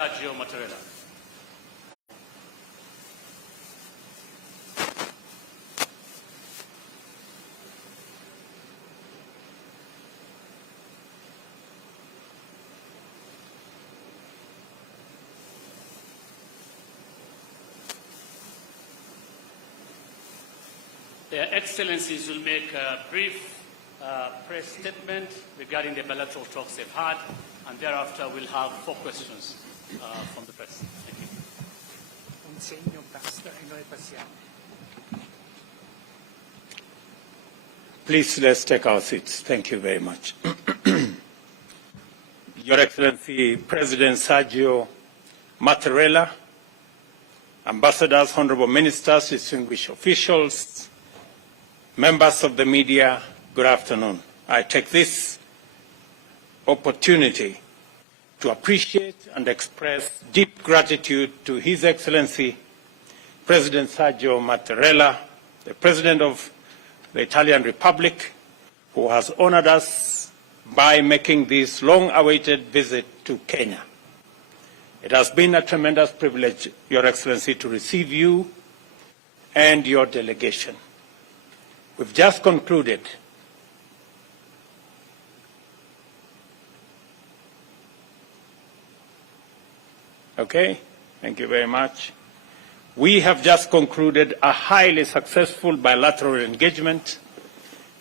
Sergio Mattarella. Their Excellencies will make a brief press statement regarding the bilateral talks they've had, and thereafter we'll have 4 questions from the press. Thank you. Un segno basta e noi passiamo. Please, let's take our seats. Thank you very much. Your Excellency, President Sergio Mattarella, ambassadors, honorable ministers, distinguished officials, members of the media, good afternoon. I take this opportunity to appreciate and express deep gratitude to His Excellency, President Sergio Mattarella, the President of the Italian Republic, who has honored us by making this long-awaited visit to Kenya. It has been a tremendous privilege, Your Excellency, to receive you and your delegation. We've just concluded Okay, thank you very much. We have just concluded a highly successful bilateral engagement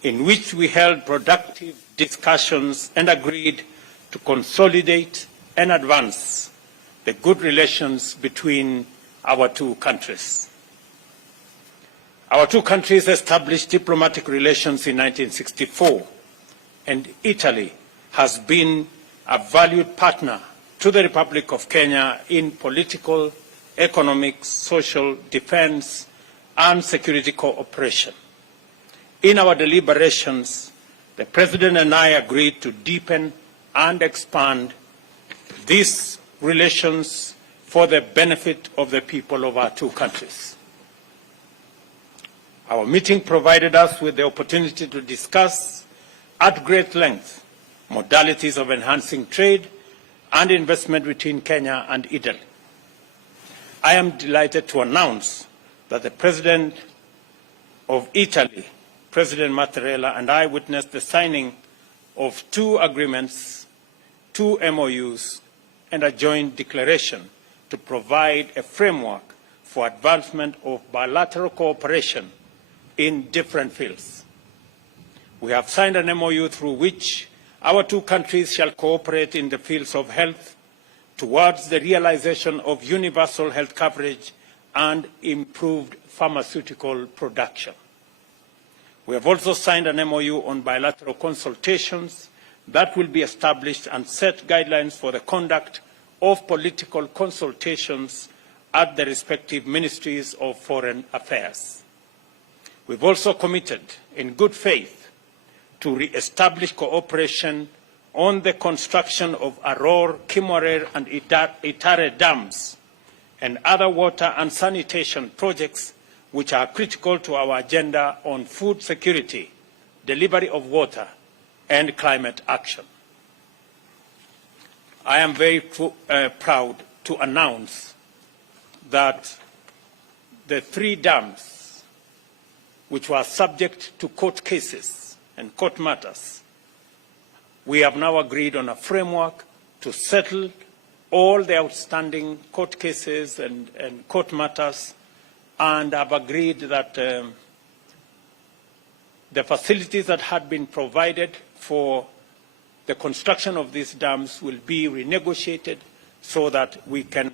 in which we held productive discussions and agreed to consolidate and advance the good relations between our 2 countries. Our 2 countries established diplomatic relations in 1964, and Italy has been a valued partner to the Republic of Kenya in political, economic, social, defense, and security cooperation. In our deliberations, the President and I agreed to deepen and expand these relations for the benefit of the people of our 2 countries. Our meeting provided us with the opportunity to discuss at great length modalities of enhancing trade and investment between Kenya and Italy. I am delighted to announce that the President of Italy, President Mattarella, and I witnessed the signing of 2 agreements, 2 MOUs, and a joint declaration to provide a framework for advancement of bilateral cooperation in different fields. We have signed an MOU through which our 2 countries shall cooperate in the fields of health towards the realization of universal health coverage and improved pharmaceutical production. We have also signed an MOU on bilateral consultations that will be established and set guidelines for the conduct of political consultations at the respective ministries of foreign affairs. We've also committed in good faith to re-establish cooperation on the construction of Aror, Kimorer, and Itare dams and other water and sanitation projects which are critical to our agenda on food security, delivery of water, and climate action. I am very proud to announce that the 3 dams which were subject to court cases and court matters, we have now agreed on a framework to settle all the outstanding court cases and court matters, and have agreed that the facilities that had been provided for the construction of these dams will be renegotiated so that we can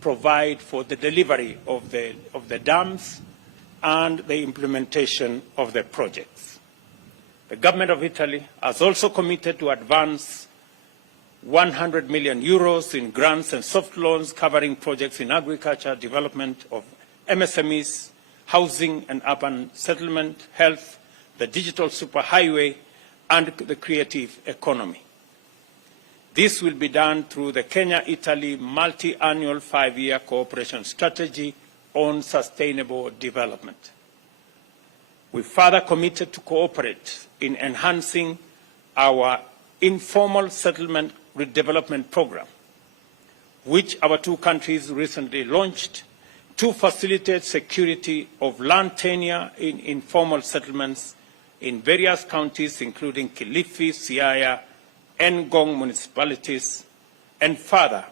provide for the delivery of the dams and the implementation of the projects. The government of Italy has also committed to advance 100 million euros in grants and soft loans covering projects in agriculture, development of MSMEs, housing and urban settlement, health, the digital superhighway, and the creative economy. This will be done through the Kenya-Italy multi-annual 5-year cooperation strategy on sustainable development. We further committed to cooperate in enhancing our informal settlement redevelopment program. which our two countries recently launched to facilitate security of land tenure in informal settlements in various counties, including Kilifi, Siaya, and Ngong municipalities. And further,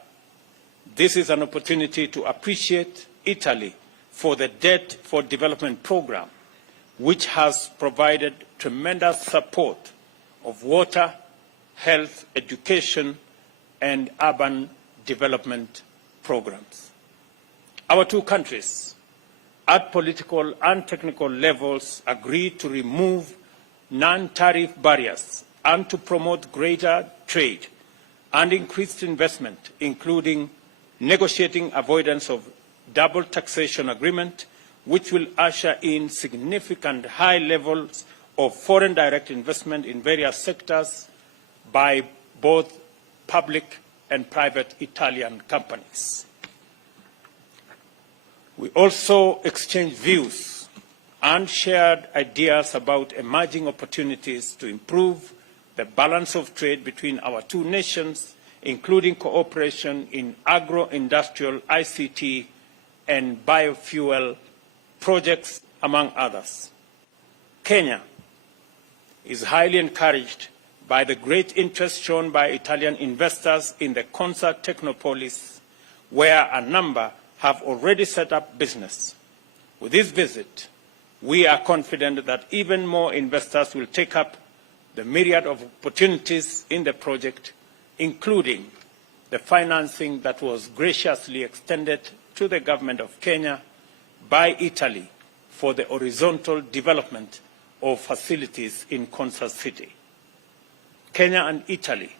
this is an opportunity to appreciate Italy for the Debt for Development program, which has provided tremendous support of water, health, education, and urban development programs. Our two countries, at political and technical levels, agreed to remove non-tariff barriers and to promote greater trade and increased investment, including negotiating avoidance of double taxation agreement, which will usher in significant high levels of foreign direct investment in various sectors by both public and private Italian companies. We also exchanged views and shared ideas about emerging opportunities to improve the balance of trade between our two nations, including cooperation in agro-industrial, ICT, and biofuel projects, among others. Kenya is highly encouraged by the great interest shown by Italian investors in the Concert Technopolis, where a number have already set up business. With this visit, we are confident that even more investors will take up the myriad of opportunities in the project, including the financing that was graciously extended to the government of Kenya by Italy for the horizontal development of facilities in Concert City. Kenya and Italy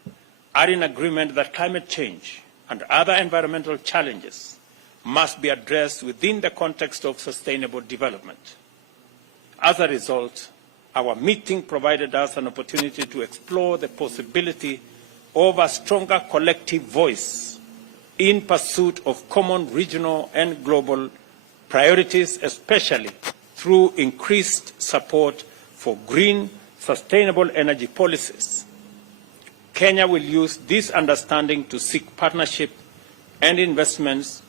are in agreement that climate change and other environmental challenges must be addressed within the context of sustainable development. As a result, our meeting provided us an opportunity to explore the possibility of a stronger collective voice in pursuit of common regional and global priorities, especially through increased support for green, sustainable energy policies. Kenya will use this understanding to seek partnership and investments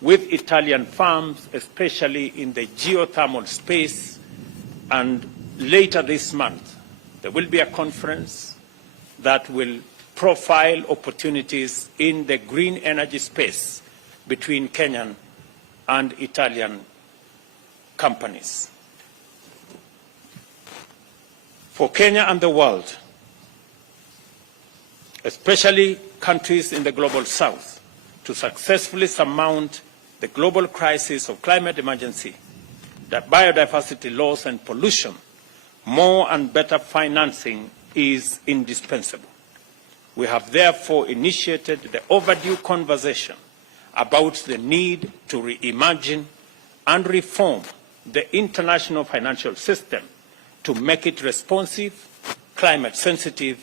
with Italian firms, especially in the geothermal space, and later this month there will be a conference that will profile opportunities in the green energy space between Kenyan and Italian companies. For Kenya and the world, especially countries in the global south, to successfully surmount the global crisis of climate emergency, that biodiversity loss and pollution, more and better financing is indispensable. We have therefore initiated the overdue conversation about the need to reimagine and reform the international financial system to make it responsive, climate sensitive,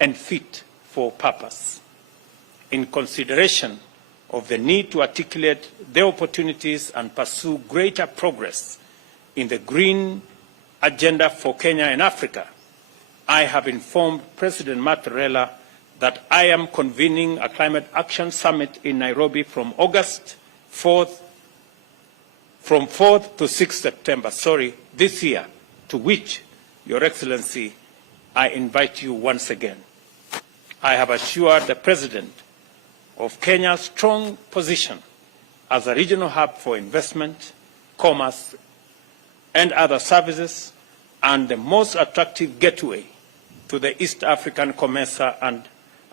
and fit for purpose. In consideration of the need to articulate the opportunities and pursue greater progress in the green agenda for Kenya and Africa, I have informed President Mattarella that I am convening a Climate Action Summit in Nairobi from 4th to 6th September, this year, to which, Your Excellency, I invite you once again. I have assured the President of Kenya's strong position as a regional hub for investment, commerce, and other services, and the most attractive gateway to the East African COMESA and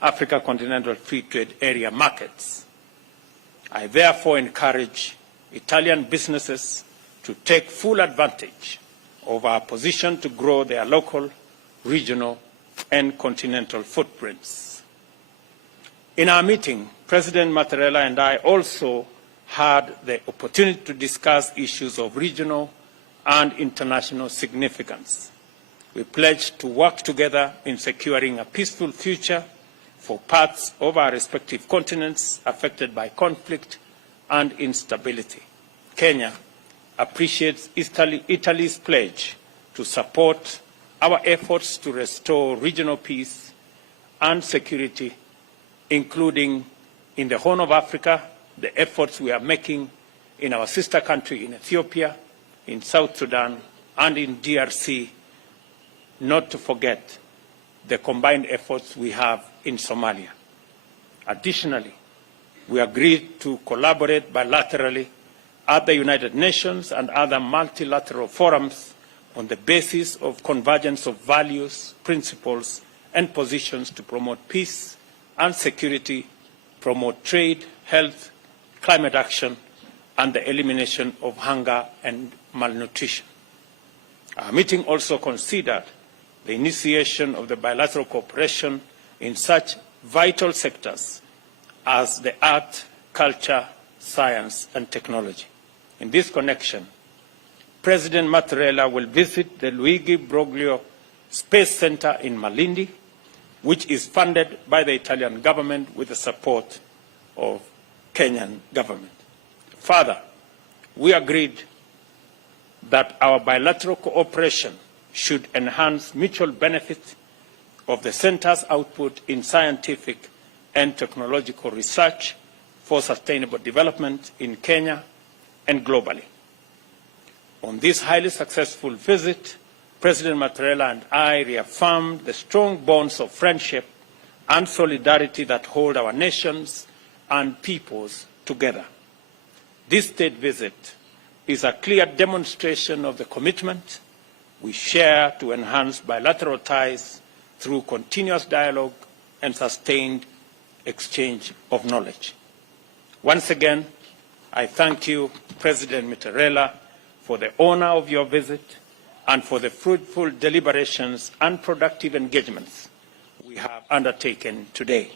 Africa Continental Free Trade Area markets. I therefore encourage Italian businesses to take full advantage of our position to grow their local, regional, and continental footprints. In our meeting, President Mattarella and I also had the opportunity to discuss issues of regional and international significance. We pledged to work together in securing a peaceful future for parts of our respective continents affected by conflict and instability. Kenya appreciates Italy's pledge to support our efforts to restore regional peace and security, including in the Horn of Africa, the efforts we are making in our sister country in Ethiopia, in South Sudan, and in DRC, not to forget the combined efforts we have in Somalia. Additionally, we agreed to collaborate bilaterally at the United Nations and other multilateral forums on the basis of convergence of values, principles, and positions to promote peace and security, promote trade, health, climate action, and the elimination of hunger and malnutrition. Our meeting also considered the initiation of the bilateral cooperation in such vital sectors as the art, culture, science, and technology. In this connection, President Mattarella will visit the Luigi Broglio Space Center in Malindi, which is funded by the Italian government with the support of Kenyan government. Further, we agreed that our bilateral cooperation should enhance mutual benefit of the center's output in scientific and technological research for sustainable development in Kenya and globally. On this highly successful visit, President Mattarella and I reaffirmed the strong bonds of friendship and solidarity that hold our nations and peoples together. This state visit is a clear demonstration of the commitment we share to enhance bilateral ties through continuous dialogue and sustained exchange of knowledge. Once again, I thank you, President Mattarella, for the honor of your visit and for the fruitful deliberations and productive engagements we have undertaken today.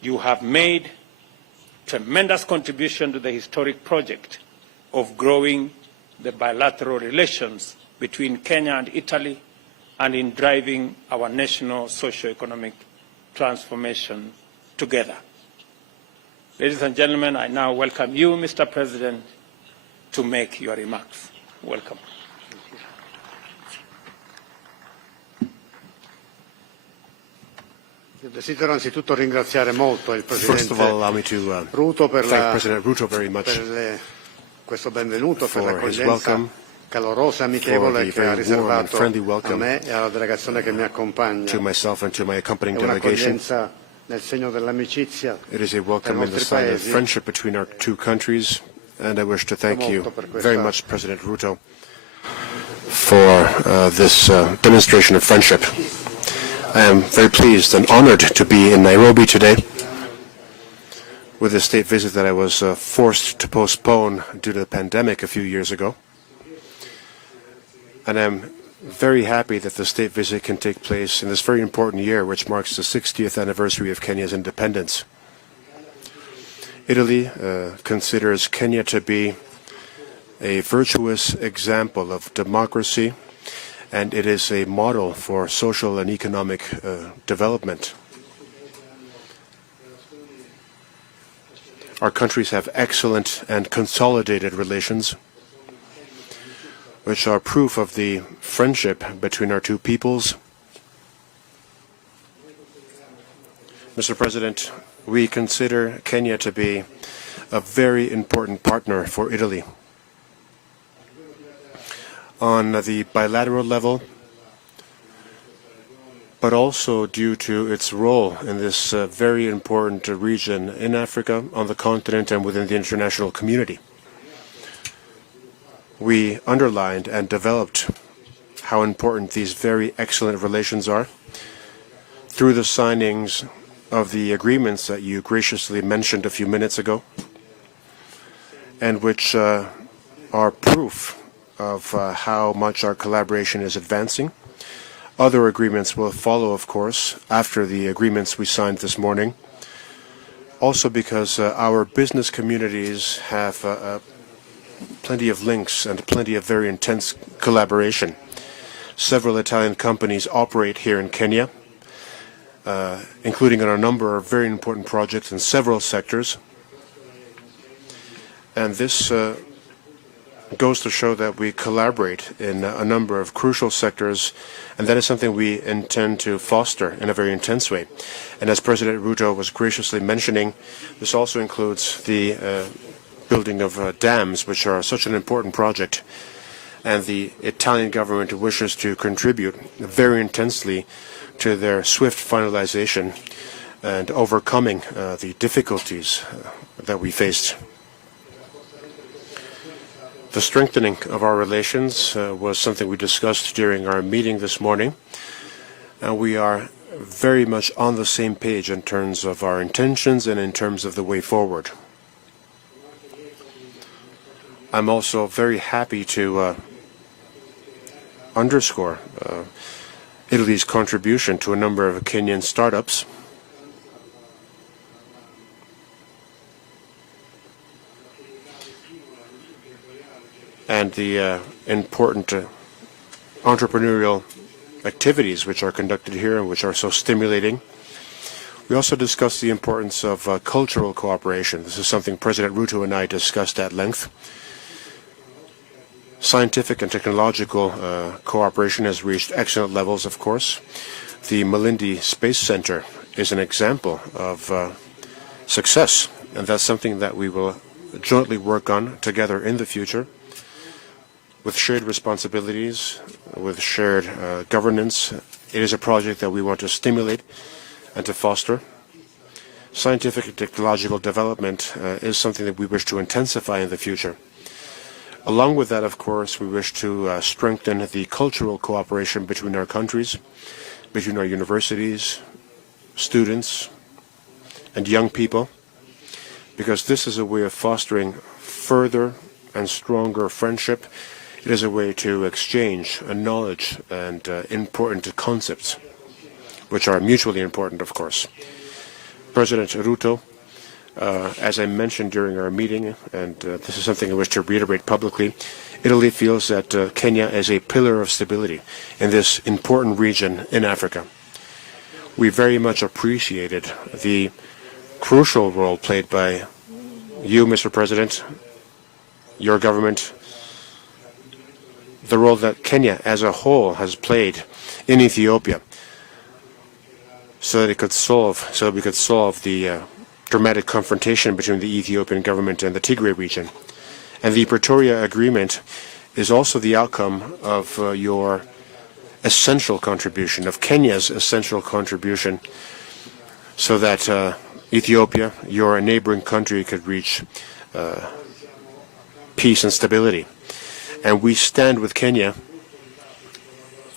You have made tremendous contribution to the historic project of growing the bilateral relations between Kenya and Italy and in driving our national socio-economic transformation together. Ladies and gentlemen, I now welcome you, Mr. President, to make your remarks. Welcome. Desidero anzitutto ringraziare molto il First of all, allow me to Ruto per thank President Ruto very much questo benvenuto, per for his l'accoglienza welcome, calorosa, amichevole for the che ha very warm and riservato friendly a welcome me e alla delegazione che mi accompagna. to myself and to my accompanying È delegation. un'accoglienza nel segno dell'amicizia It is a tra i welcome in the nostri sign of paesi. friendship between our two countries, and I wish to thank you very much, President Ruto, for this demonstration of friendship. I am very pleased and honored to be in Nairobi today with a state visit that I was forced to postpone due to the pandemic a few years ago. And I'm very happy that the state visit can take place in this very important year, which marks the 60th anniversary of Kenya's independence. Italy considers Kenya to be a virtuous example of democracy, and it is a model for social and economic development. Our countries have excellent and consolidated relations, which are proof of the friendship between our two peoples. Mr. President, we consider Kenya to be a very important partner for Italy. On the bilateral level, but also due to its role in this very important region in Africa, on the continent, and within the international community. We underlined and developed how important these very excellent relations are through the signings of the agreements that you graciously mentioned a few minutes ago, and which are proof of how much our collaboration is advancing. Other agreements will follow, of course, after the agreements we signed this morning, also because our business communities have plenty of links and plenty of very intense collaboration. Several Italian companies operate here in Kenya, including on a number of very important projects in several sectors. And this goes to show that we collaborate in a number of crucial sectors, and that is something we intend to foster in a very intense way. And as President Ruto was graciously mentioning, this also includes the building of dams, which are such an important project, and the Italian government wishes to contribute very intensely to their swift finalization and overcoming the difficulties that we faced. The strengthening of our relations was something we discussed during our meeting this morning, and we are very much on the same page in terms of our intentions and in terms of the way forward. I'm also very happy to underscore Italy's contribution to a number of Kenyan startups. And the important entrepreneurial activities which are conducted here and which are so stimulating. We also discussed the importance of cultural cooperation. This is something President Ruto and I discussed at length. Scientific and technological cooperation has reached excellent levels, of course. The Malindi Space Center is an example of success, and that's something that we will jointly work on together in the future, with shared responsibilities, with shared governance. It is a project that we want to stimulate and to foster. Scientific and technological development is something that we wish to intensify in the future. Along with that, of course, we wish to strengthen the cultural cooperation between our countries, between our universities, students, and young people, because this is a way of fostering further and stronger friendship. It is a way to exchange knowledge and important concepts, which are mutually important, of course. President Ruto, as I mentioned during our meeting, and this is something I wish to reiterate publicly, Italy feels that Kenya is a pillar of stability in this important region in Africa. We very much appreciated the crucial role played by you, Mr. President, your government, the role that Kenya as a whole has played in Ethiopia, so that we could solve the dramatic confrontation between the Ethiopian government and the Tigray region. And the Pretoria Agreement is also the outcome of your essential contribution, of Kenya's essential contribution, so that Ethiopia, your neighboring country, could reach peace and stability. And we stand with Kenya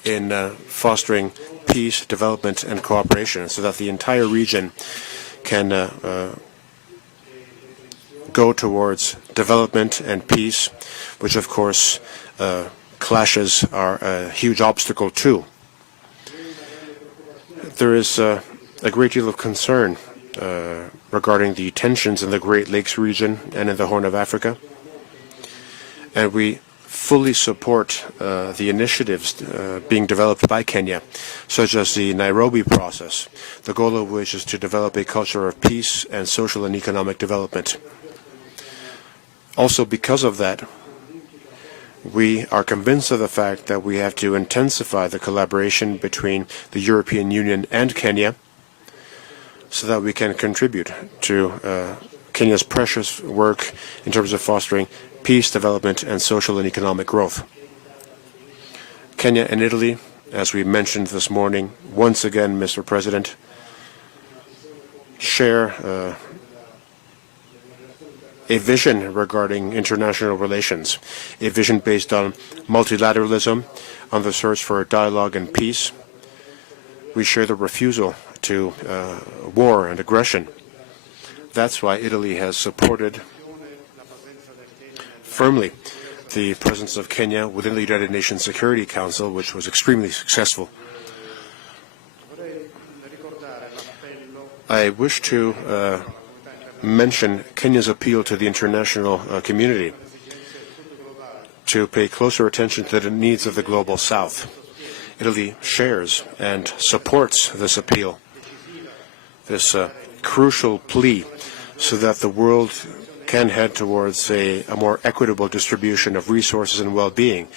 in fostering peace, development, and cooperation, so that the entire region can go towards development and peace, which of course clashes are a huge obstacle too. There is a great deal of concern regarding the tensions in the Great Lakes region and in the Horn of Africa, and we fully support the initiatives being developed by Kenya, such as the Nairobi process, the goal of which is to develop a culture of peace and social and economic development. Also, because of that, we are convinced of the fact that we have to intensify the collaboration between the European Union and Kenya, so that we can contribute to Kenya's precious work in terms of fostering peace, development, and social and economic growth. Kenya and Italy, as we mentioned this morning, once again, Mr. President, share a vision regarding international relations, a vision based on multilateralism, on the search for dialogue and peace. We share the refusal to war and aggression. That's why Italy has supported firmly the presence of Kenya within the United Nations Security Council, which was extremely successful. I wish to mention Kenya's appeal to the international community to pay closer attention to the needs of the global South. Italy shares and supports this appeal, this crucial plea, so that the world can head towards a more equitable distribution of resources and well-being,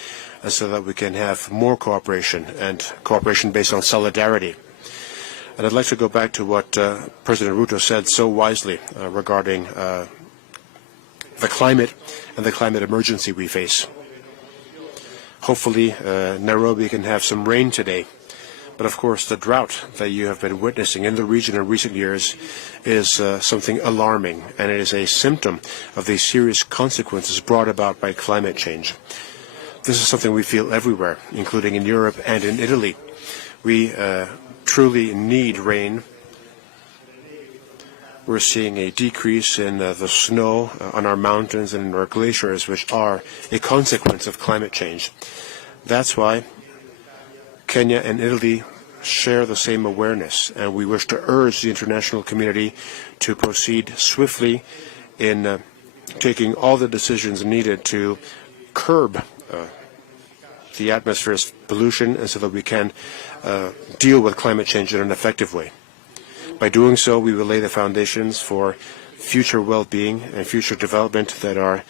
so that we can have more cooperation and cooperation based on solidarity. And I'd like to go back to what President Ruto said so wisely regarding the climate and the climate emergency we face. Hopefully, Nairobi can have some rain today. But of course, the drought that you have been witnessing in the region in recent years is something alarming, and it is a symptom of the serious consequences brought about by climate change. This is something we feel everywhere, including in Europe and in Italy. We truly need rain. We're seeing a decrease in the snow on our mountains and in our glaciers, which are a consequence of climate change. That's why Kenya and Italy share the same awareness, and we wish to urge the international community to proceed swiftly in taking all the decisions needed to curb the atmosphere's pollution, and so that we can deal with climate change in an effective way. By doing so, we will lay the foundations for future well-being and future development that our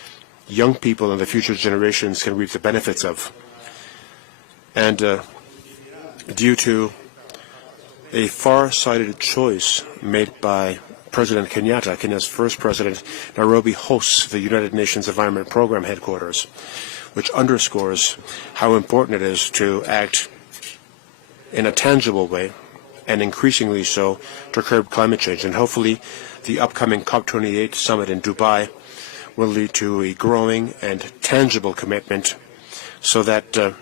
young people and the future generations can reap the benefits of. And due to a far-sighted choice made by President Kenyatta, Kenya's first president, Nairobi hosts the United Nations Environment Programme headquarters, which underscores how important it is to act in a tangible way, and increasingly so, to curb climate change. And hopefully the upcoming COP28 summit in Dubai will lead to a growing and tangible commitment so that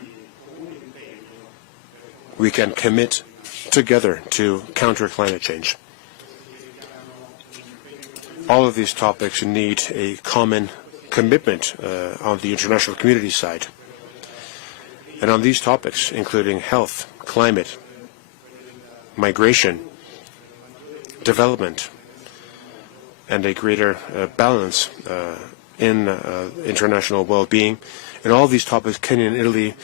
we can commit together to counter climate change. All of these topics need a common commitment on the international community side. And on these topics, including health, climate, migration, development, and a greater balance in international well-being, in all these topics, Kenya and Italy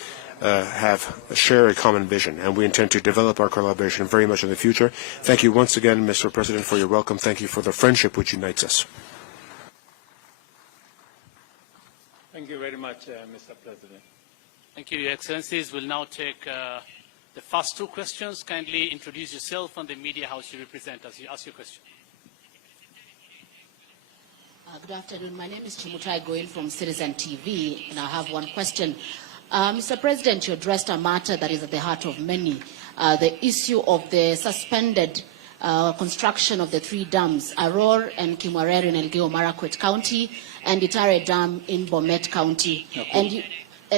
share a common vision, and we intend to develop our collaboration very much in the future. Thank you once again, Mr. President, for your welcome. Thank you for the friendship which unites us. Thank you very much, Mr. President. Thank you, Your Excellencies. We'll now take the first two questions. Kindly introduce yourself and the media house you represent as you ask your question. Good afternoon. My name is Chimutai Goel from Citizen TV, and I have one question. Mr. President, you addressed a matter that is at the heart of many, the issue of the suspended construction of the three dams, Aror and Kimwarer in Elgeyo Marakwet County, and Itare Dam in Bomet County, and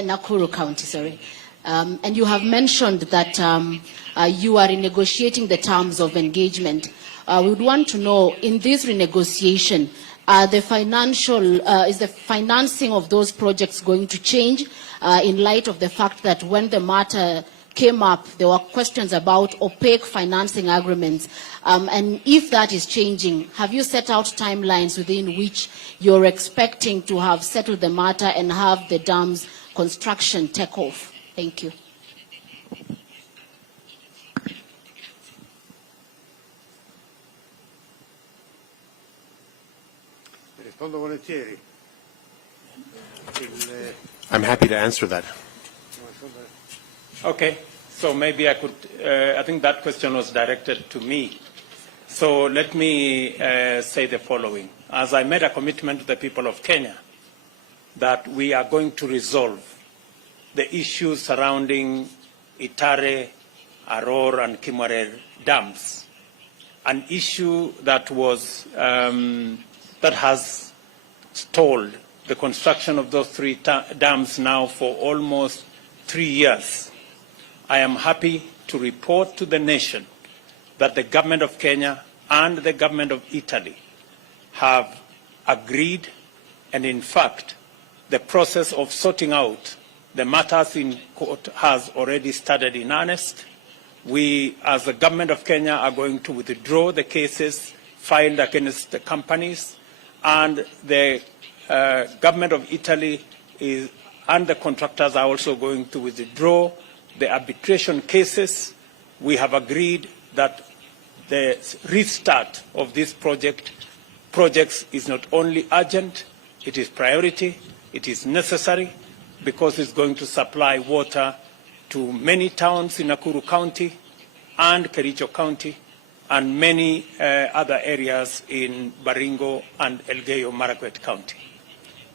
Nakuru County, sorry. And you have mentioned that you are renegotiating the terms of engagement. We would want to know, in this renegotiation, is the financing of those projects going to change in light of the fact that when the matter came up, there were questions about opaque financing agreements. And if that is changing, have you set out timelines within which you're expecting to have settled the matter and have the dam's construction take off? Thank you. Rispondo volentieri. I'm happy to answer that. Okay, so maybe I could, I think that question was directed to me. So let me say the following. As I made a commitment to the people of Kenya that we are going to resolve the issues surrounding Itare, Aror, and Kimwarer dams, an issue that was, that has stalled the construction of those three dams now for almost 3 years. I am happy to report to the nation that the government of Kenya and the government of Italy have agreed, and in fact, the process of sorting out the matters in court has already started in earnest. We, as the government of Kenya, are going to withdraw the cases filed against the companies, and the government of Italy and the contractors are also going to withdraw the arbitration cases. We have agreed that the restart of this project projects is not only urgent, it is priority, it is necessary because it's going to supply water to many towns in Nakuru County and Kericho County and many other areas in Baringo and Elgeyo Marakwet County.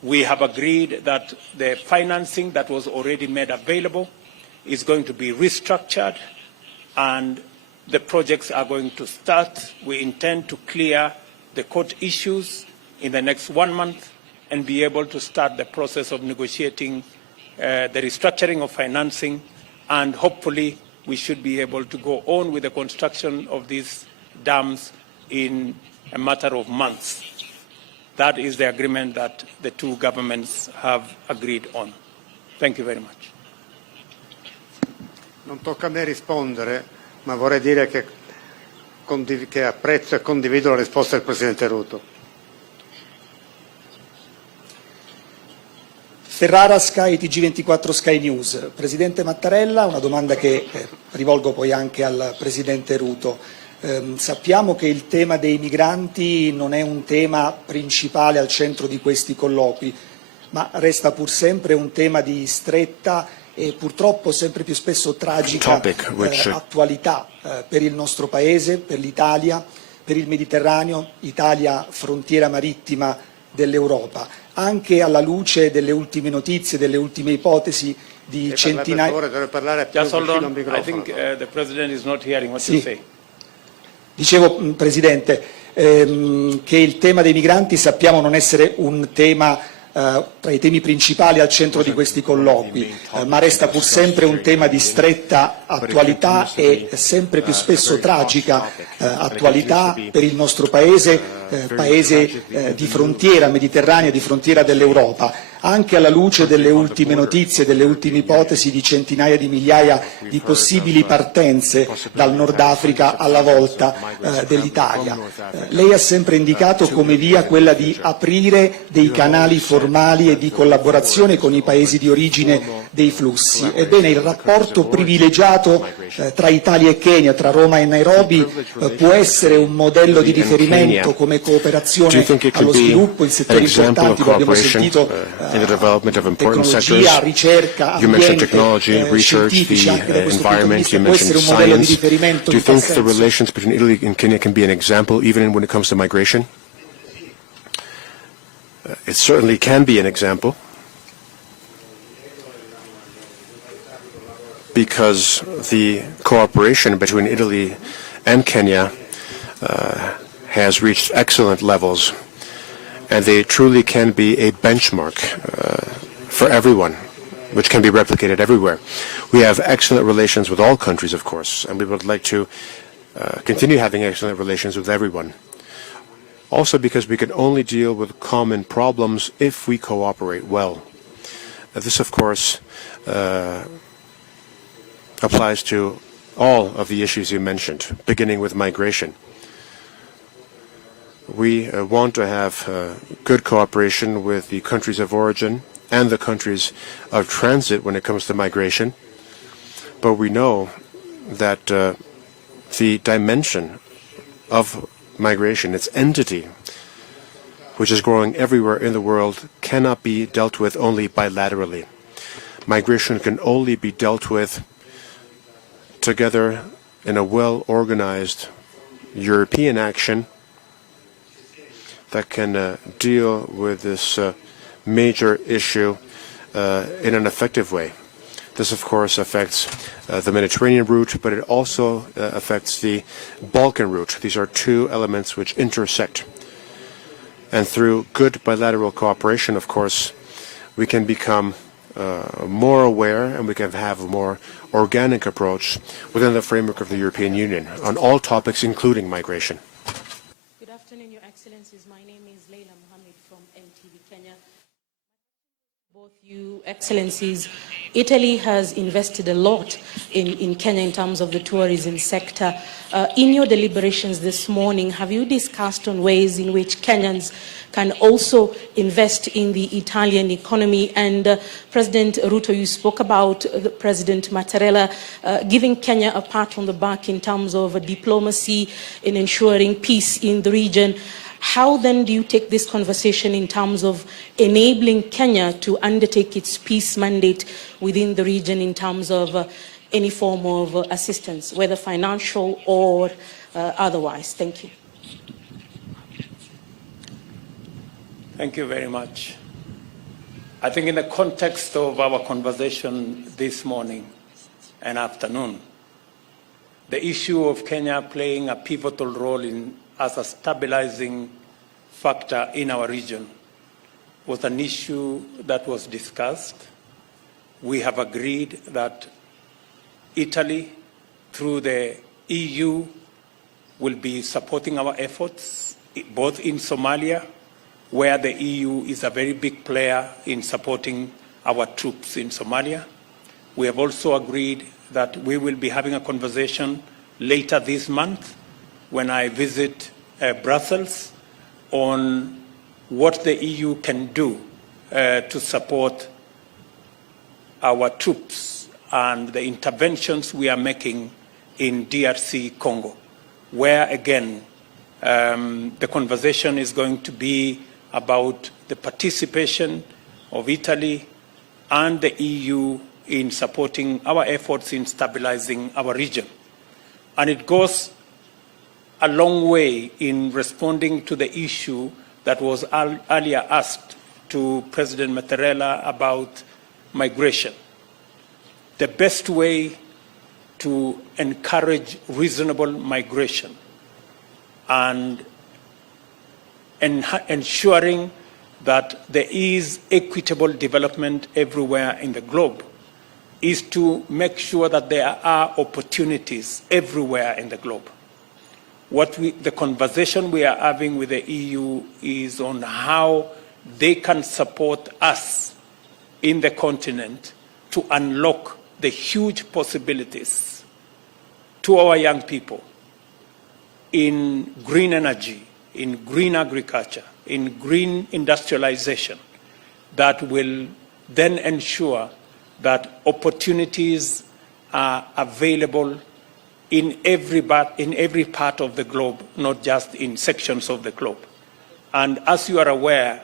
We have agreed that the financing that was already made available is going to be restructured and the projects are going to start. We intend to clear the court issues in the next 1 month and be able to start the process of negotiating the restructuring of financing, and hopefully we should be able to go on with the construction of these dams in a matter of months. That is the agreement that the two governments have agreed on. Thank you very much. Non tocca a me rispondere, ma vorrei dire che apprezzo e condivido la risposta del Presidente Ruto. Ferrara, Sky, TG24 Sky News. Presidente Mattarella, una domanda che rivolgo poi anche al Presidente Ruto. Sappiamo che il tema dei migranti non è un tema principale al centro di questi colloqui, ma resta pur sempre un tema di stretta e purtroppo sempre più spesso tragica attualità per il nostro Paese, per l'Italia, per il Mediterraneo, Italia frontiera marittima dell'Europa, anche alla luce delle ultime notizie, delle ultime ipotesi di centinaia. Just hold on. I think the President is not hearing what you say. Dicevo, Presidente, che il tema dei migranti sappiamo non essere un tema tra i temi principali al centro di questi colloqui, ma resta pur sempre un tema di stretta attualità e sempre più spesso tragica attualità per il nostro Paese, Paese di frontiera mediterranea, di frontiera dell'Europa, anche alla luce delle ultime notizie, delle ultime ipotesi di centinaia di migliaia di possibili partenze dal Nord Africa alla volta dell'Italia. Lei ha sempre indicato come via quella di aprire dei canali formali e di collaborazione con i Paesi di origine dei flussi. Ebbene, il rapporto privilegiato tra Italia e Kenya, tra Roma e Nairobi, può essere un modello di riferimento come cooperazione allo sviluppo in settori importanti, lo abbiamo sentito, in the development of important sectors. You mentioned technology, research, the environment, you mentioned science. Do you think the relations between Italy and Kenya can be an example even when it comes to migration? It certainly can be an example, because the cooperation between Italy and Kenya has reached excellent levels, and they truly can be a benchmark for everyone, which can be replicated everywhere. We have excellent relations with all countries, of course, and we would like to continue having excellent relations with everyone. Also because we can only deal with common problems if we cooperate well. This, of course, applies to all of the issues you mentioned, beginning with migration. We want to have good cooperation with the countries of origin and the countries of transit when it comes to migration, but we know that the dimension of migration, its entity, which is growing everywhere in the world, cannot be dealt with only bilaterally. Migration can only be dealt with together in a well-organized European action that can deal with this major issue in an effective way. This, of course, affects the Mediterranean route, but it also affects the Balkan route. These are two elements which intersect. And through good bilateral cooperation, of course, we can become more aware and we can have a more organic approach within the framework of the European Union on all topics, including migration. Good afternoon, Your Excellencies. My name is Leila Mohammed from NTV Kenya. Both you Excellencies, Italy has invested a lot in Kenya in terms of the tourism sector. In your deliberations this morning, have you discussed on ways in which Kenyans can also invest in the Italian economy? And President Ruto, you spoke about President Mattarella giving Kenya a pat on the back in terms of diplomacy in ensuring peace in the region. How then do you take this conversation in terms of enabling Kenya to undertake its peace mandate within the region in terms of any form of assistance, whether financial or otherwise? Thank you. Thank you very much. I think in the context of our conversation this morning and afternoon, the issue of Kenya playing a pivotal role as a stabilizing factor in our region was an issue that was discussed. We have agreed that Italy, through the EU, will be supporting our efforts, both in Somalia, where the EU is a very big player in supporting our troops in Somalia. We have also agreed that we will be having a conversation later this month when I visit Brussels on what the EU can do to support our troops and the interventions we are making in DRC Congo, where again the conversation is going to be about the participation of Italy and the EU in supporting our efforts in stabilizing our region. And it goes a long way in responding to the issue that was earlier asked to President Mattarella about migration. The best way to encourage reasonable migration and ensuring that there is equitable development everywhere in the globe is to make sure that there are opportunities everywhere in the globe. The conversation we are having with the EU is on how they can support us in the continent to unlock the huge possibilities to our young people in green energy, in green agriculture, in green industrialization that will then ensure that opportunities are available in every part of the globe, not just in sections of the globe. And as you are aware,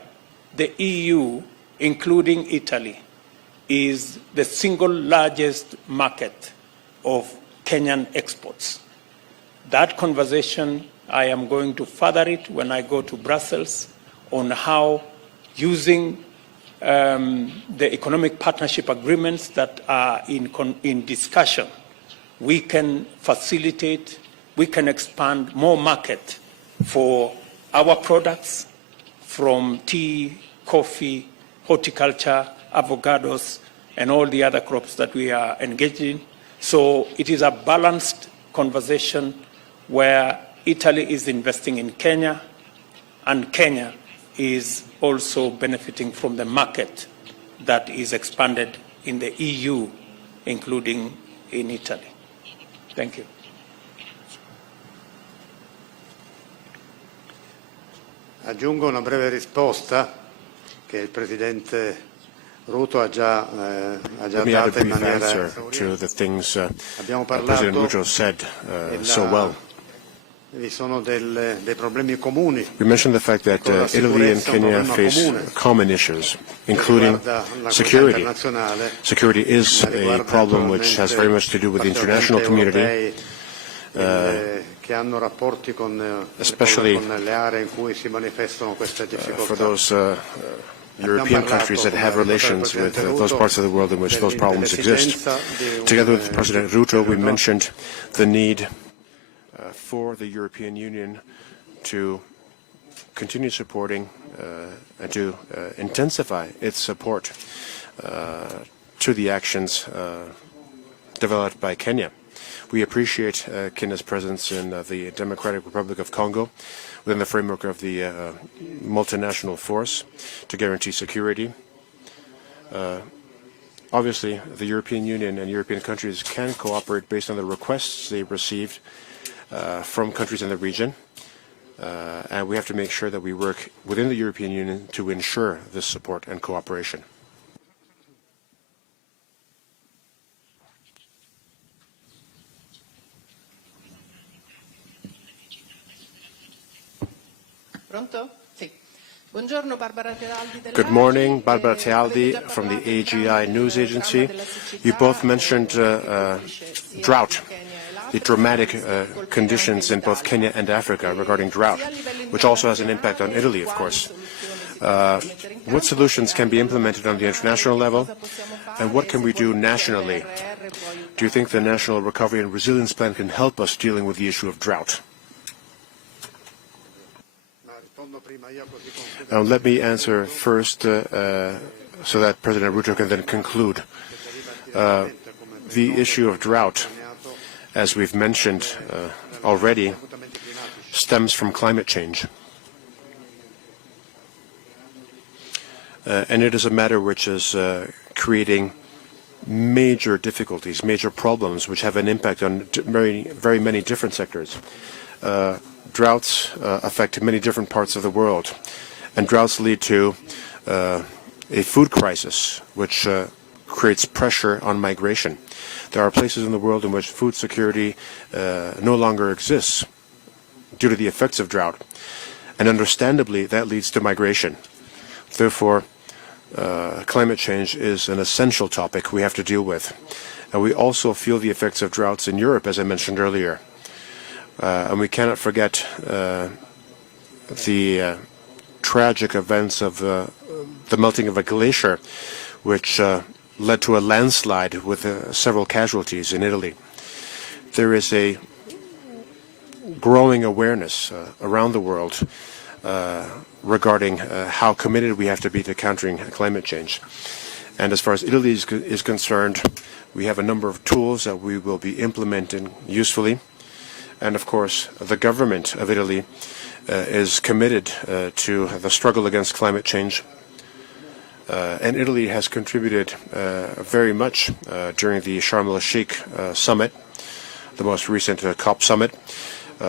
the EU, including Italy, is the single largest market of Kenyan exports. That conversation, I am going to further it when I go to Brussels on how using the economic partnership agreements that are in discussion, we can facilitate, we can expand more market for our products from tea, coffee, horticulture, avocados, and all the other crops that we are engaged in. So it is a balanced conversation where Italy is investing in Kenya and Kenya is also benefiting from the market that is expanded in the EU, including in Italy. Thank you. Aggiungo una breve risposta che il Presidente Ruto ha già Let me add a dato in brief maniera answer to the things abbiamo President parlato Ruto said so well. vi sono dei problemi comuni. We mentioned the fact that Con la Italy and sicurezza è un Kenya problema face comune common issues, che including riguarda la security. comunità internazionale, Security is ma a riguarda problem which has very much to do with the international community, europei, che hanno rapporti con le aree in cui si manifestano queste difficoltà. for those European countries that have relations with those parts of the world in which those problems exist. Together with President Ruto, we mentioned the need for the European Union to continue supporting and to intensify its support to the actions developed by Kenya. We appreciate Kenya's presence in the Democratic Republic of Congo within the framework of the multinational force to guarantee security. Obviously, the European Union and European countries can cooperate based on the requests they received from countries in the region, and we have to make sure that we work within the European Union to ensure this support and cooperation. Pronto? Sì. Buongiorno, Barbara Tealdi Good morning, Barbara Tealdi from the AGI News Agency. You both mentioned drought, the dramatic conditions in both Kenya and Africa regarding drought, which also has an impact on Italy, of course. What solutions can be implemented on the international level, and what can we do nationally? Do you think the National Recovery and Resilience Plan can help us dealing with the issue of drought? Let me answer first so that President Ruto can then conclude. The issue of drought, as we've mentioned already, stems from climate change. And it is a matter which is creating major difficulties, major problems, which have an impact on very many different sectors. Droughts affect many different parts of the world, and droughts lead to a food crisis, which creates pressure on migration. There are places in the world in which food security no longer exists due to the effects of drought, and understandably that leads to migration. Therefore, climate change is an essential topic we have to deal with. And we also feel the effects of droughts in Europe, as I mentioned earlier. And we cannot forget the tragic events of the melting of a glacier, which led to a landslide with several casualties in Italy. There is a growing awareness around the world regarding how committed we have to be to countering climate change. And as far as Italy is concerned, we have a number of tools that we will be implementing usefully. And of course, the government of Italy is committed to the struggle against climate change. And Italy has contributed very much during the Sharm el-Sheikh summit, the most recent COP summit.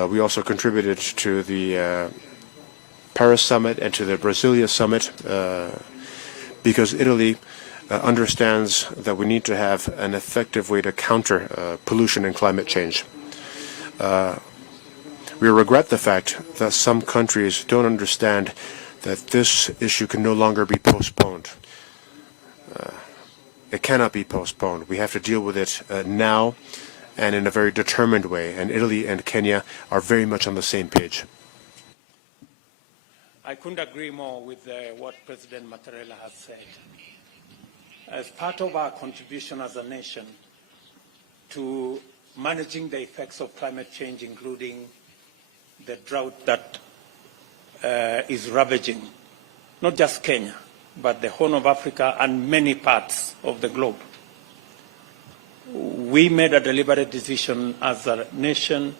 We also contributed to the Paris summit and to the Brasilia summit because Italy understands that we need to have an effective way to counter pollution and climate change. We regret the fact that some countries don't understand that this issue can no longer be postponed. It cannot be postponed. We have to deal with it now and in a very determined way, and Italy and Kenya are very much on the same page. I couldn't agree more with what President Mattarella has said. As part of our contribution as a nation to managing the effects of climate change, including the drought that is ravaging not just Kenya, but the Horn of Africa and many parts of the globe, we made a deliberate decision as a nation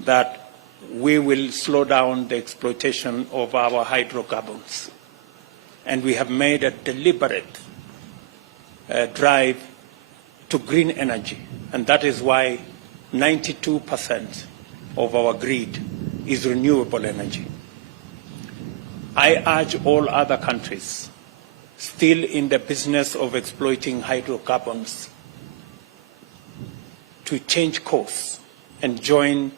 that we will slow down the exploitation of our hydrocarbons. And we have made a deliberate drive to green energy. And that is why 92% of our grid is renewable energy. I urge all other countries still in the business of exploiting hydrocarbons to change course and join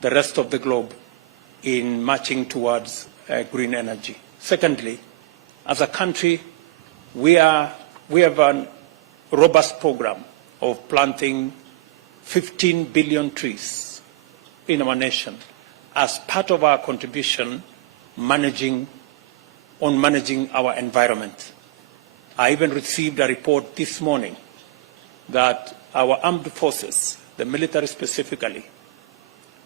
the rest of the globe in marching towards green energy. Secondly, as a country, we have a robust program of planting 15 billion trees in our nation as part of our contribution managing our environment. I even received a report this morning that our armed forces, the military specifically,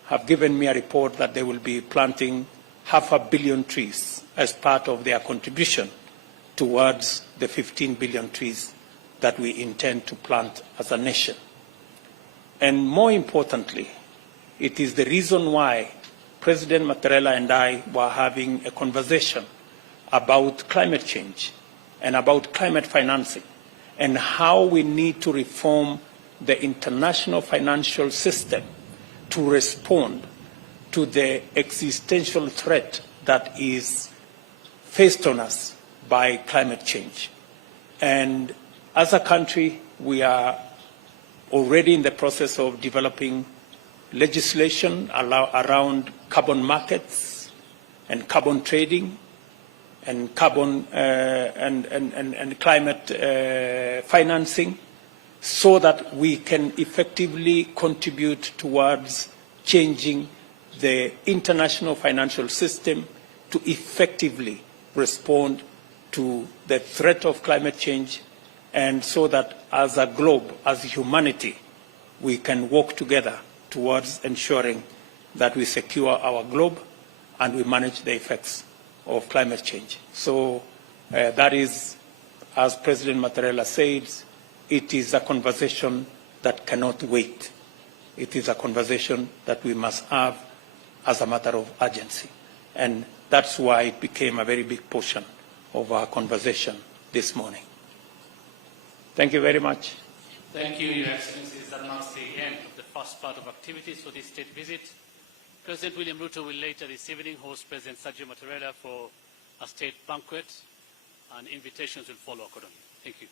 have given me a report that they will be planting 500 million trees as part of their contribution towards the 15 billion trees that we intend to plant as a nation. And more importantly, it is the reason why President Mattarella and I were having a conversation about climate change and about climate financing and how we need to reform the international financial system to respond to the existential threat that is faced on us by climate change. And as a country, we are already in the process of developing legislation around carbon markets and carbon trading and carbon and climate financing, so that we can effectively contribute towards changing the international financial system to effectively respond to the threat of climate change, and so that as a globe, as humanity, we can work together towards ensuring that we secure our globe and we manage the effects of climate change. So that is, as President Mattarella says, it is a conversation that cannot wait. It is a conversation that we must have as a matter of urgency. And that's why it became a very big portion of our conversation this morning. Thank you very much. Thank you, Your Excellencies. That marks the end of the first part of activities for this state visit. President William Ruto will later this evening host President Sergio Mattarella for a state banquet, and invitations will follow accordingly. Thank you.